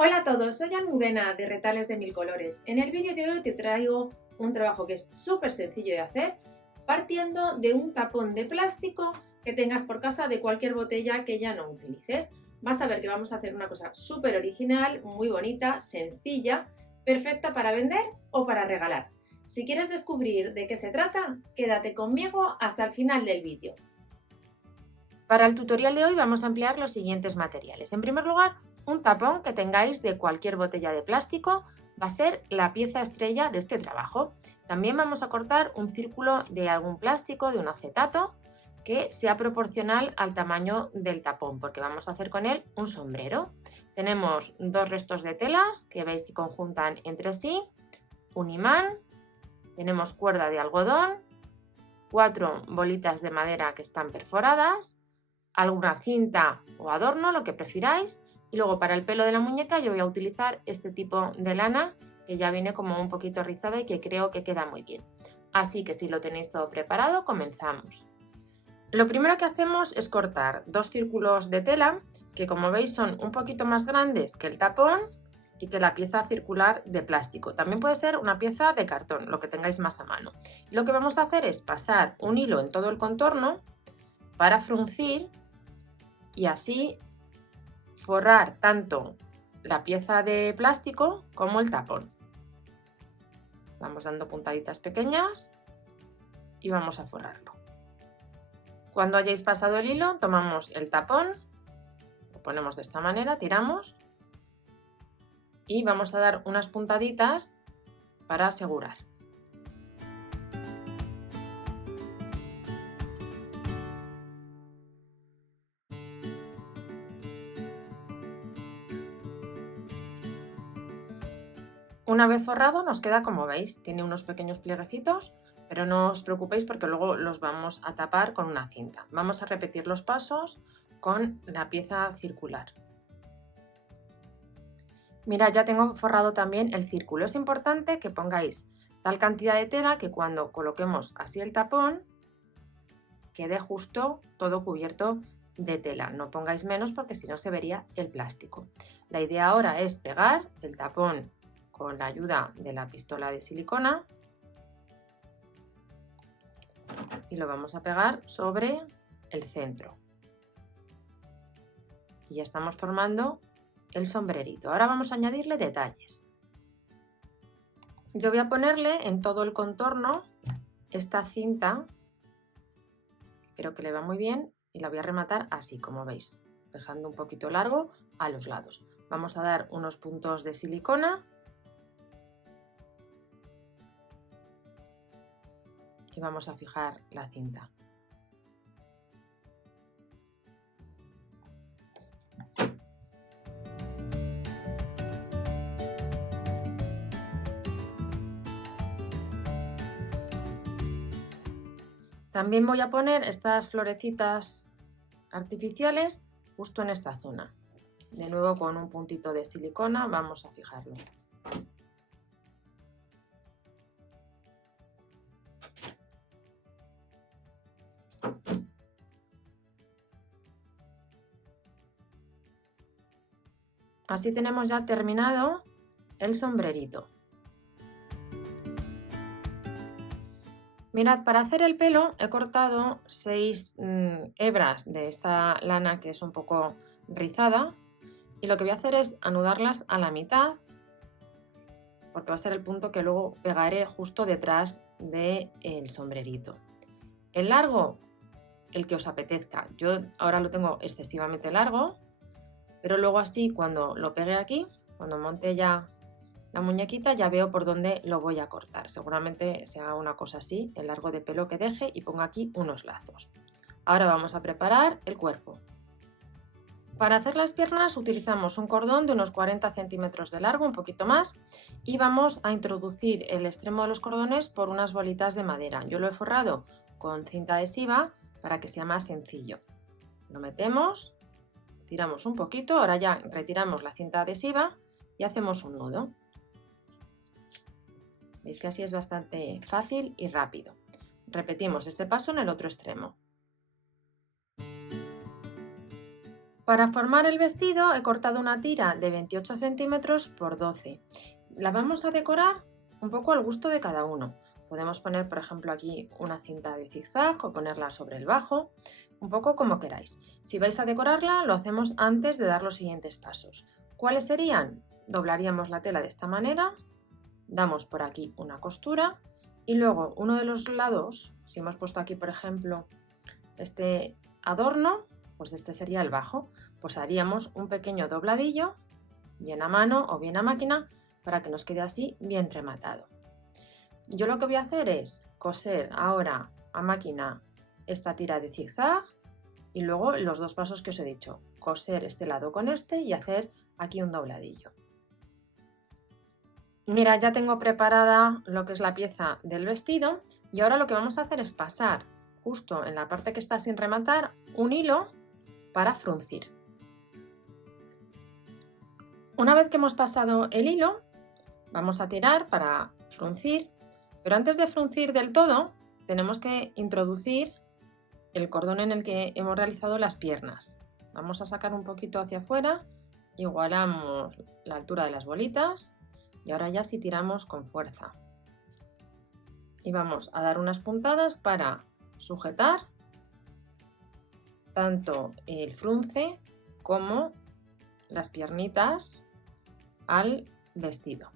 Hola a todos, soy Almudena de Retales de Mil Colores. En el vídeo de hoy te traigo un trabajo que es súper sencillo de hacer, partiendo de un tapón de plástico que tengas por casa de cualquier botella que ya no utilices. Vas a ver que vamos a hacer una cosa súper original, muy bonita, sencilla, perfecta para vender o para regalar. Si quieres descubrir de qué se trata, quédate conmigo hasta el final del vídeo. Para el tutorial de hoy vamos a emplear los siguientes materiales. En primer lugar, un tapón que tengáis de cualquier botella de plástico va a ser la pieza estrella de este trabajo. También vamos a cortar un círculo de algún plástico, de un acetato, que sea proporcional al tamaño del tapón, porque vamos a hacer con él un sombrero. Tenemos dos restos de telas que veis que conjuntan entre sí, un imán, tenemos cuerda de algodón, 4 bolitas de madera que están perforadas, alguna cinta o adorno, lo que prefiráis. Y luego para el pelo de la muñeca yo voy a utilizar este tipo de lana que ya viene como un poquito rizada y que creo que queda muy bien. Así que si lo tenéis todo preparado, comenzamos. Lo primero que hacemos es cortar dos círculos de tela que, como veis, son un poquito más grandes que el tapón y que la pieza circular de plástico. También puede ser una pieza de cartón, lo que tengáis más a mano. Y lo que vamos a hacer es pasar un hilo en todo el contorno para fruncir y así forrar tanto la pieza de plástico como el tapón. Vamos dando puntaditas pequeñas y vamos a forrarlo. Cuando hayáis pasado el hilo, tomamos el tapón, lo ponemos de esta manera, tiramos y vamos a dar unas puntaditas para asegurar. Una vez forrado nos queda como veis, tiene unos pequeños plieguecitos, pero no os preocupéis porque luego los vamos a tapar con una cinta. Vamos a repetir los pasos con la pieza circular. Mirad, ya tengo forrado también el círculo. Es importante que pongáis tal cantidad de tela que cuando coloquemos así el tapón quede justo todo cubierto de tela. No pongáis menos porque si no se vería el plástico. La idea ahora es pegar el tapón con la ayuda de la pistola de silicona y lo vamos a pegar sobre el centro. Y ya estamos formando el sombrerito. Ahora vamos a añadirle detalles. Yo voy a ponerle en todo el contorno esta cinta, creo que le va muy bien, y la voy a rematar así, como veis, dejando un poquito largo a los lados. Vamos a dar unos puntos de silicona y vamos a fijar la cinta. También voy a poner estas florecitas artificiales justo en esta zona. De nuevo con un puntito de silicona vamos a fijarlo. Así tenemos ya terminado el sombrerito. Mirad, para hacer el pelo he cortado 6 hebras de esta lana que es un poco rizada y lo que voy a hacer es anudarlas a la mitad porque va a ser el punto que luego pegaré justo detrás del sombrerito. El largo, el que os apetezca. Yo ahora lo tengo excesivamente largo, pero luego así cuando lo pegue aquí, cuando monte ya la muñequita, ya veo por dónde lo voy a cortar. Seguramente sea una cosa así, el largo de pelo que deje y pongo aquí unos lazos. Ahora vamos a preparar el cuerpo. Para hacer las piernas utilizamos un cordón de unos 40 centímetros de largo, un poquito más, y vamos a introducir el extremo de los cordones por unas bolitas de madera. Yo lo he forrado con cinta adhesiva para que sea más sencillo. Lo metemos, tiramos un poquito, ahora ya retiramos la cinta adhesiva y hacemos un nudo. Veis que así es bastante fácil y rápido. Repetimos este paso en el otro extremo. Para formar el vestido he cortado una tira de 28 centímetros por 12. La vamos a decorar un poco al gusto de cada uno. Podemos poner, por ejemplo, aquí una cinta de zigzag o ponerla sobre el bajo, un poco como queráis. Si vais a decorarla, lo hacemos antes de dar los siguientes pasos. ¿Cuáles serían? Doblaríamos la tela de esta manera, damos por aquí una costura y luego uno de los lados, si hemos puesto aquí, por ejemplo, este adorno, pues este sería el bajo, pues haríamos un pequeño dobladillo, bien a mano o bien a máquina, para que nos quede así bien rematado. Yo lo que voy a hacer es coser ahora a máquina esta tira de zigzag y luego los dos pasos que os he dicho, coser este lado con este y hacer aquí un dobladillo. Mira, ya tengo preparada lo que es la pieza del vestido y ahora lo que vamos a hacer es pasar justo en la parte que está sin rematar un hilo para fruncir. Una vez que hemos pasado el hilo, vamos a tirar para fruncir, pero antes de fruncir del todo, tenemos que introducir el cordón en el que hemos realizado las piernas. Vamos a sacar un poquito hacia afuera, igualamos la altura de las bolitas y ahora ya sí tiramos con fuerza. Y vamos a dar unas puntadas para sujetar tanto el frunce como las piernitas al vestido.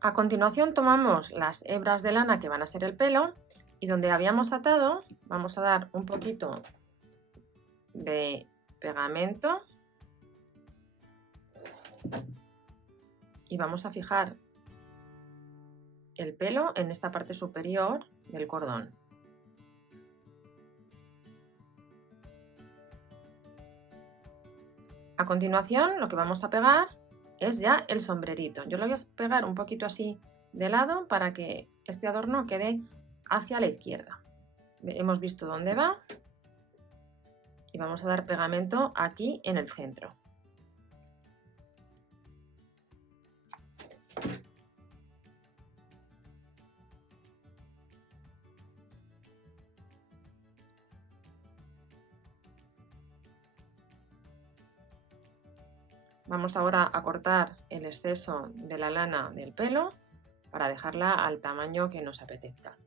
A continuación tomamos las hebras de lana que van a ser el pelo y donde habíamos atado vamos a dar un poquito de pegamento y vamos a fijar el pelo en esta parte superior del cordón. A continuación lo que vamos a pegar es ya el sombrerito. Yo lo voy a pegar un poquito así de lado para que este adorno quede hacia la izquierda. Hemos visto dónde va y vamos a dar pegamento aquí en el centro. Vamos ahora a cortar el exceso de la lana del pelo para dejarla al tamaño que nos apetezca.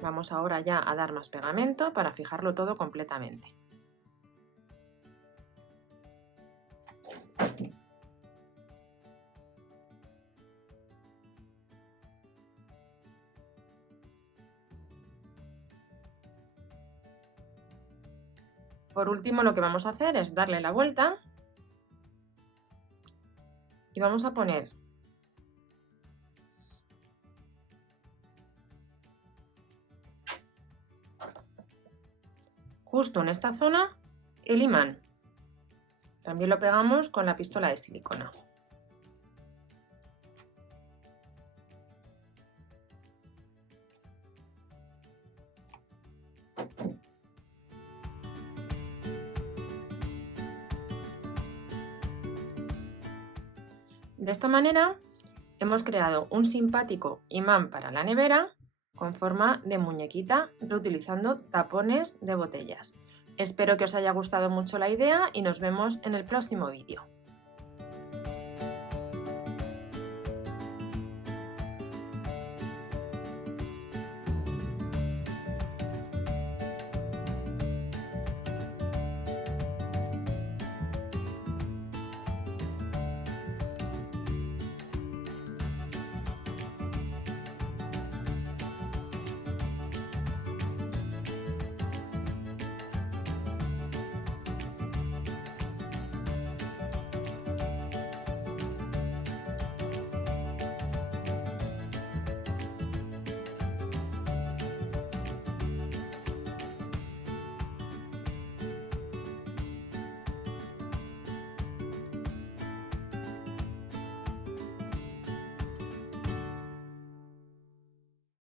Vamos ahora ya a dar más pegamento para fijarlo todo completamente. Por último, lo que vamos a hacer es darle la vuelta y vamos a poner justo en esta zona el imán. También lo pegamos con la pistola de silicona. De esta manera hemos creado un simpático imán para la nevera con forma de muñequita reutilizando tapones de botellas. Espero que os haya gustado mucho la idea y nos vemos en el próximo vídeo.